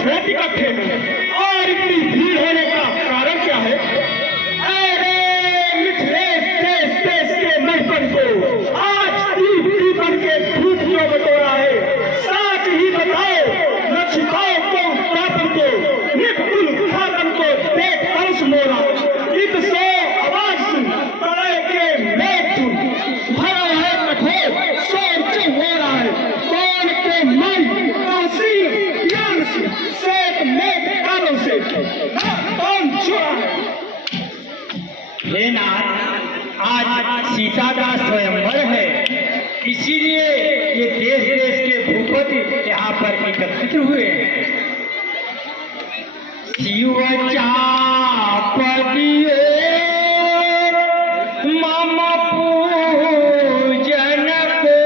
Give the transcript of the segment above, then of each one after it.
श्वेत इकट्ठे हैं और इतनी भीड़ होने का कारण क्या है? अरे मिथिलेश देश देश के महपन को आज दीप्ति बन के धूप क्यों बटोरा है? साथ ही बताओ न छुपाओ को उत्पादन को निपुल उत्पादन को देख हर्ष मोरा इत सो आवाज सुन प्रलय के मेघ धुन भरा है कठोर शोर क्यों हो रहा है? कौन के मन तासीर ज्ञान से श्वेत मेघ कालों से कौन छुआ है? हे नाथ, आज सीता का स्वयंवर है, इसीलिए ये देश देश के भूपति यहाँ पर एकत्रित हुए हैं। शिव चाप दिए मम पूजन को,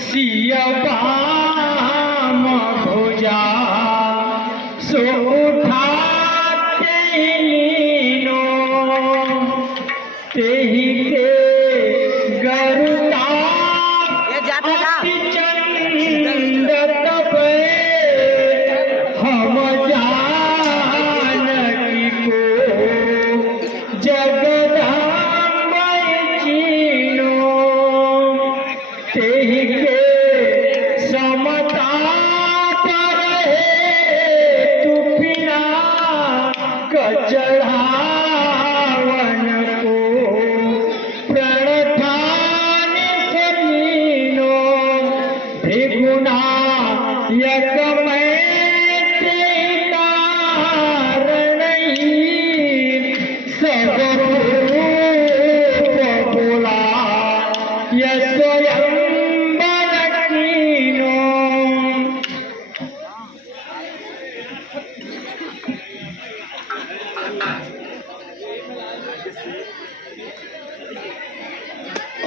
सिय बाम भुजा सो उठाते लीनो, तेहि के गरुड़ा अति चंड तपे, हम जानकी को जगदम्ब चीनो, तेहि के समता पर तू बिना कचढ़ावन को प्रणठान सकीनो, भृगुना यक में कारण सगरूप बोला स्वयं बरकीनो।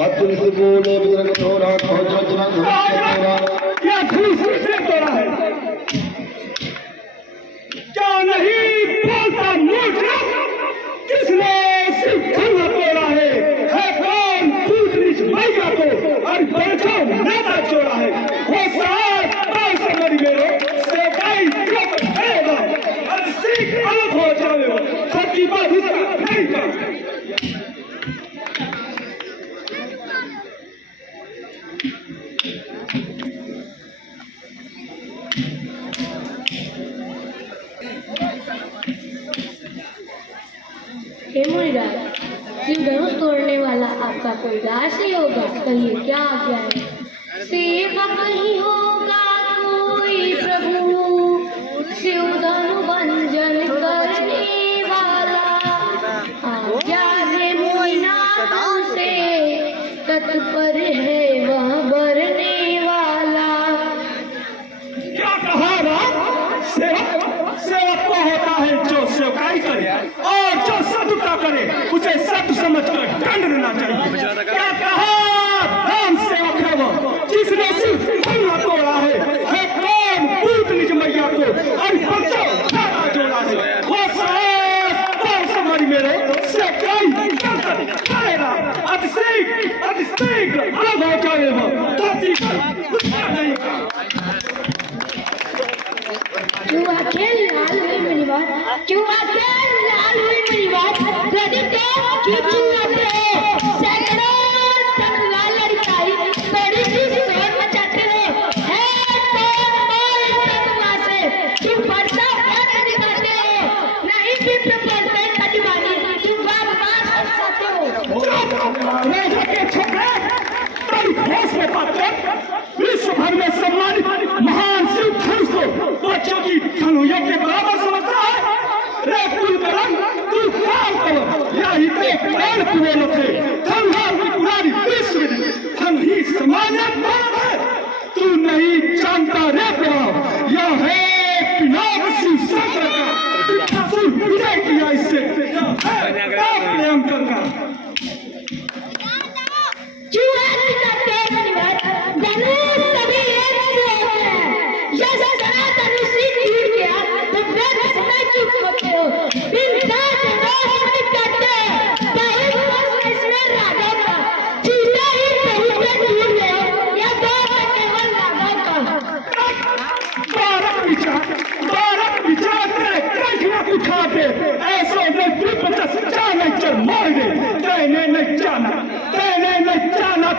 अतुल से बोले बुजुर्ग थोड़ा खोजो तुरंत थोड़ा क्या दूसरी से तोड़ा है? क्या नहीं बोलता मूर्ख? किसने सिद्धन तोड़ा है कौन? दूसरी मैया को और बड़का नेता छोड़ा है। वो साथ और समझ मेरे सेवाई कब रहेगा और सीख अलग हो जाएगा, सच्ची बात उसका नहीं कर। हे मुनिराज, शिव धनुष तोड़ने वाला आपका कोई दास ही होगा, कहिए क्या आज्ञा है? सेवक ही होगा कोई प्रभु, शिव धनु भंजन करने वाला, आज्ञा है मुनिनाथ से, तत्पर है वह बरने वाला। क्या कहा राम? सेवक को होता है जो सेवकाई करे और जो सतुता करे उसे सत समझकर दंड देना चाहिए। क्या कहा? राम सेवक है वो जिसने सिर्फ धनुष तोड़ा है कौन? पूत निज मैया को और बच्चों धारा जोड़ा है। वो साथ समझ मेरे सेवकाई करेगा, अति शीघ्र अलग हो जाएगा, नहीं क्यों आखिर लाल हुई मेरी बात? क्यों आखिर लाल हुई मेरी बात? प्रदीप क्यों चिल्लाते हो? सैकड़ों तलवार लड़काई बड़ी सी शोर मचाते हो। है कौन मोल तलवार से तुम फरसा फट दिखाते हो? नहीं फिर पड़ते खजवानी तुम बार-बार हंसाते हो। रेखा के छोकरे बड़ी होश में बात कर। विश्व भर में सम्मानित महान शिव धनुष को बच्चों की धनुयों के बराबर समझता है।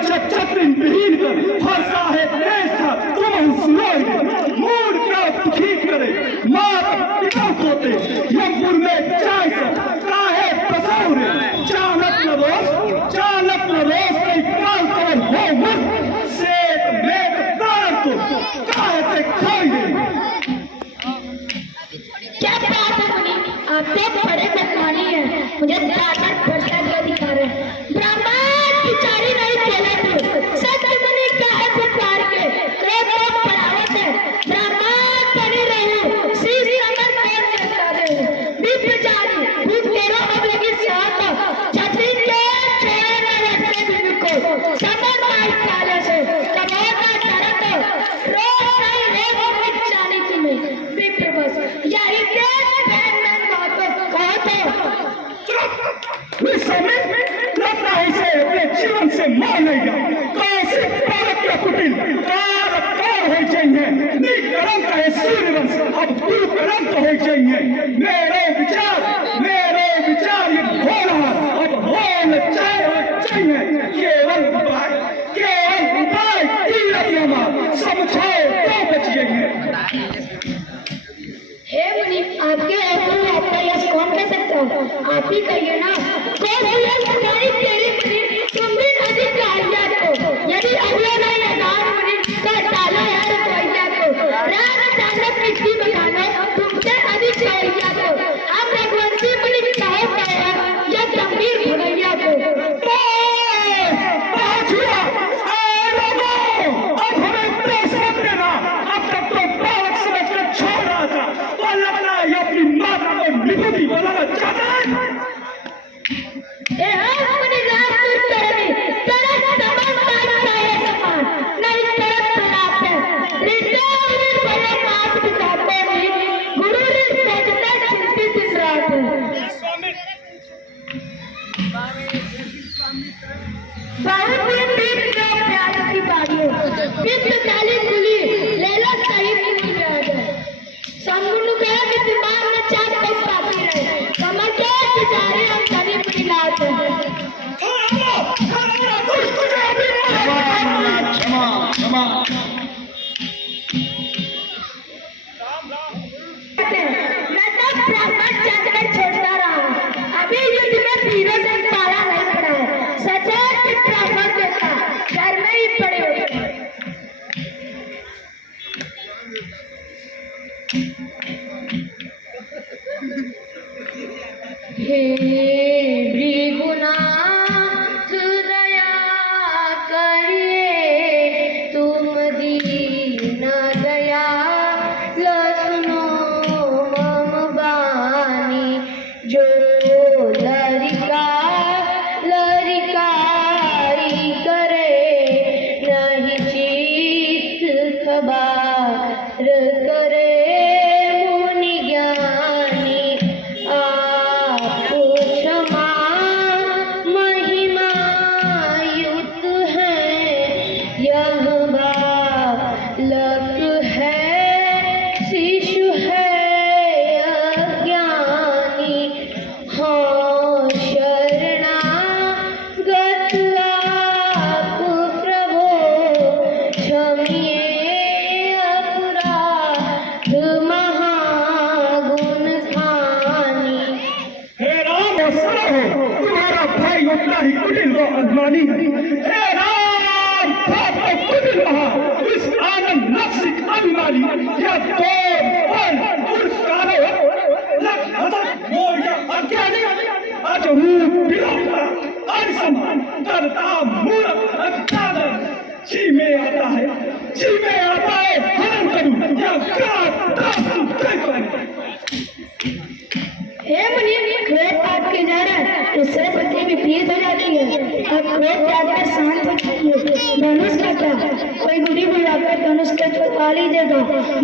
छत्तीन विहीन कर फंसा है देश था तुम सुनोगे मूड क्या ठीक करे मात पिता होते यमपुर में चाय से काहे पसाउरे चालक न रोज कई काल कवन हो मुख से मेघ तार को काहे ते खोई दे। क्या बात है मुनि, आप तो बड़े मनमानी हैं, मुझे दातर भ्रष्टा का अधिकार है। ब्राह्मण बिचारी नहीं कहलाती, सच मुनि काहे पुकार के क्रोध को बढ़ावत है। ब्राह्मण बनी रही शीश समर कौन कहता है विप्र जाति भूत तेरो अब लगी साथ छत्री के छोड़े न रखते बिल्कुल को समर माई काले से कमोर का डरत रोज नहीं रोज मिट जाने की में विप्र बस यही के बैन बात इस समय लगता है इसे अपने जीवन से मान लेगा कौशिक पालक का कुटिल कार हो चाहिए निकरम का है सूर्यवंश अब कुरुकरम तो हो चाहिए मेरे विचार ये भोला अब होना चाहिए केवल उपाय तीरथ समझो तो बचिएंगे। हे मुनि, आपके ऐसे में आपका यश कौन कह सकता हो? आप ही कहिए ना। कौन है यश तुम्हारी तेरी मुनि, तुम भी नदी का आज्ञा को यदि अगले नहीं लगाओ मुनि तो डालो यार भैया को रात तांडव मिट्टी में खाना तुमसे अधिक भैया को हम रघुवंशी मुनि कहो या गंभीर भैया को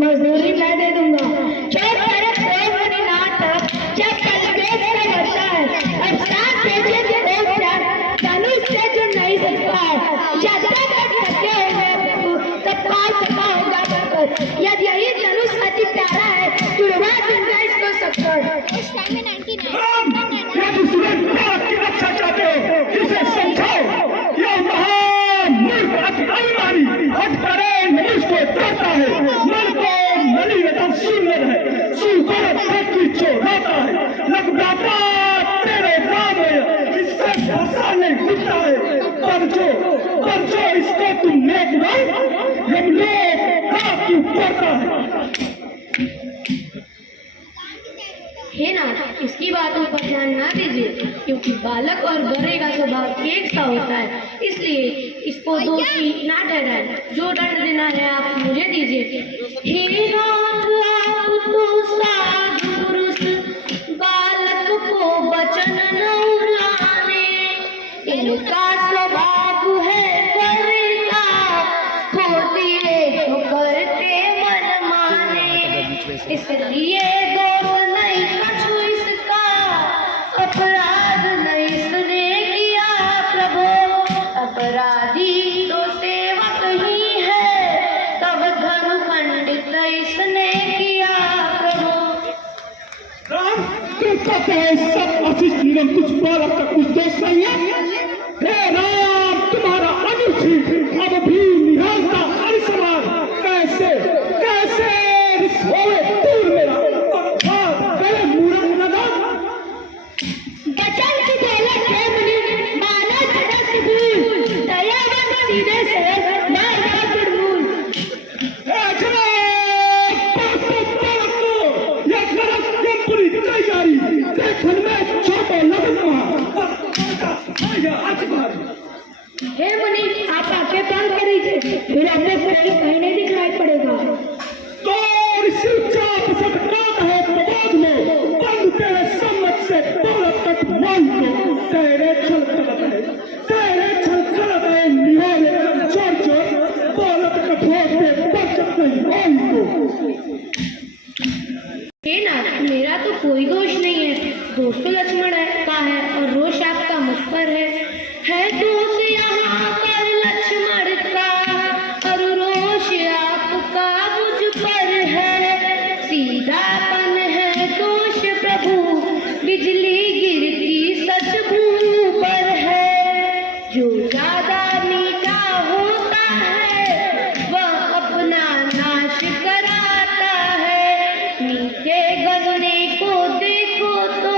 मजदूरी मैं दे दूंगा। जो तेरे प्रेम में ना था जब कलपेट से बचता है अब साथ भेजे तो प्यार धनुष से जो नहीं सकता है जब तक थके हुए तब पार पता होगा यदि यही धनुष अति प्यारा है जुड़वा दूंगा इसको सबको। इस टाइम में 99 की रक्षा चाहते हो इसे समझाओ। यह महान दाता तेरे नाम है, इससे भरोसा नहीं मिलता है। पर जो इसको तुम नेक लो, हम लोग क्यों पड़ता है। हे नाथ, इसकी बातों पर ध्यान ना दीजिए, क्योंकि बालक और बड़े का स्वभाव एक सा होता है, इसलिए इसको दोषी ना ठहराएं। जो दंड देना है आप मुझे दीजिए। हे नाथ, आप तो साधु पुरुष, बालक को वचन न उड़ाने, इनका स्वभाव है करता, होती है तो करते मन माने, इसलिए दोष नहीं कछु इसका, अपराध नहीं इसने किया प्रभु, अपराधी तो सेवक ही है, तब धर्म खंडित इसने किया प्रभु। राम, तुम कहते हैं सब आशीष निगम कुछ बालक का कुछ दोष नहीं है। हे राम, तुम्हारा अनुचित अब भी निहालता अरिसमान, कैसे कैसे होए दूर मेरा गए मूर्ख नदा। बचन की दौलत है मुनि, माना जगत से भूल, दयावंत सीधे से मार दुर्मूल। हे जनाब, ये गलत कंपनी तैयारी देखन में छोटे लगन हे मुनि, आप आके तंग करीजिए, फिर अपने शरीर कहीं नहीं दिखाई पड़ेगा। तो चाप सटकाता है प्रबोध में, बंद तेरे सम्मत से दौलत तक मान को, तेरे छल गलत है निहाले चोर दौलत का ठोक पे बचत नहीं मान को। हे नाथ, मेरा तो कोई दोष नहीं है, दोष तो लक्ष्मण का है और रोष आपका मुझ पर है दोष यहाँ पर लक्ष्मण का और रोष आपका मुझ पर है, सीधापन है दोष प्रभु, बिजली गिरती सच भू पर है, जो ज्यादा मीठा होता है वह अपना नाश कराता है, मीठे गन्ने को देखो तो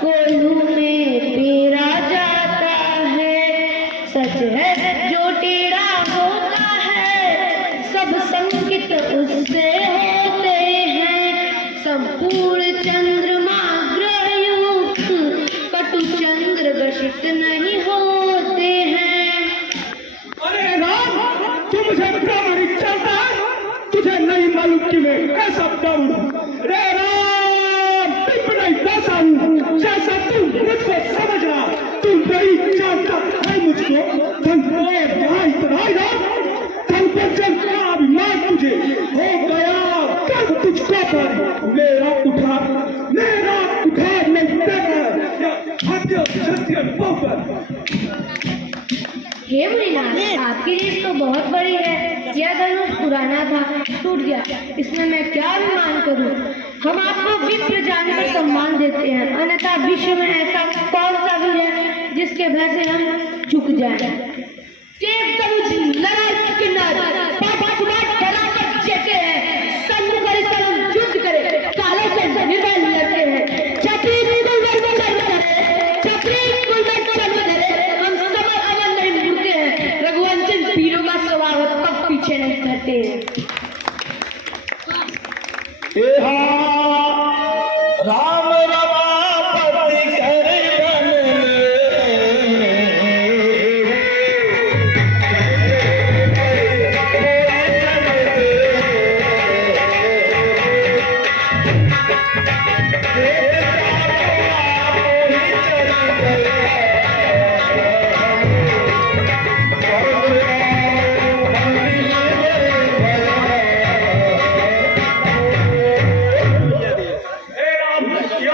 कोल्हू में पेरा जाता है, सच है जो टेढ़ा होता है सब संकित उससे होते हैं, संपूर्ण चंद्रमा ग्रहयुक्त कटु चंद्र ग्रसित नहीं होते हैं। अरे राम, तू मुझे प्रामाणिक चलता है, तुझे नहीं मालूम कि मैं कैसा डाउन। रे राम, नहीं वैसा हूँ जैसा तू मुझको समझ रहा, तू नहीं जानता है मुझको। धन का अभिमान तुझे हो गया, कब तुझको पर मेरा उठार नहीं देगा, हत्या सत्य बहुकर। हे मुनिनाथ, आपकी रीत तो बहुत बड़ी है, यह धनुष पुराना था, टूट गया, इसमें मैं क्या अभिमान करूं। हम आपको विप्र जानकर सम्मान देते हैं, अन्यथा विश्व में ऐसा कौन सा भी है जिसके भय से हम झुक जाएं। लड़ाई किन्नर डराकर चेते हैं, सन्मुख हरिश्चंद्र युद्ध करे, काले से निर्भय लड़ते हैं, छत्री कुल में हम समर अमन नहीं मुड़ते हैं, रघुवंशन वीरों का स्वभाव तब पीछे नहीं हटते। राम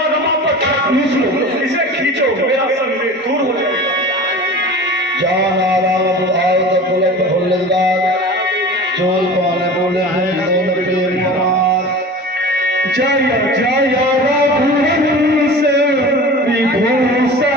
रमापति कर इसे खींचो, मेरा संदेह दूर हो जाएगा। जाना राम आयत पुलक हुल्लदार चोल पाने बोले हैं दोन प्रेम महाराज। जय जय रघुवंश विभूषण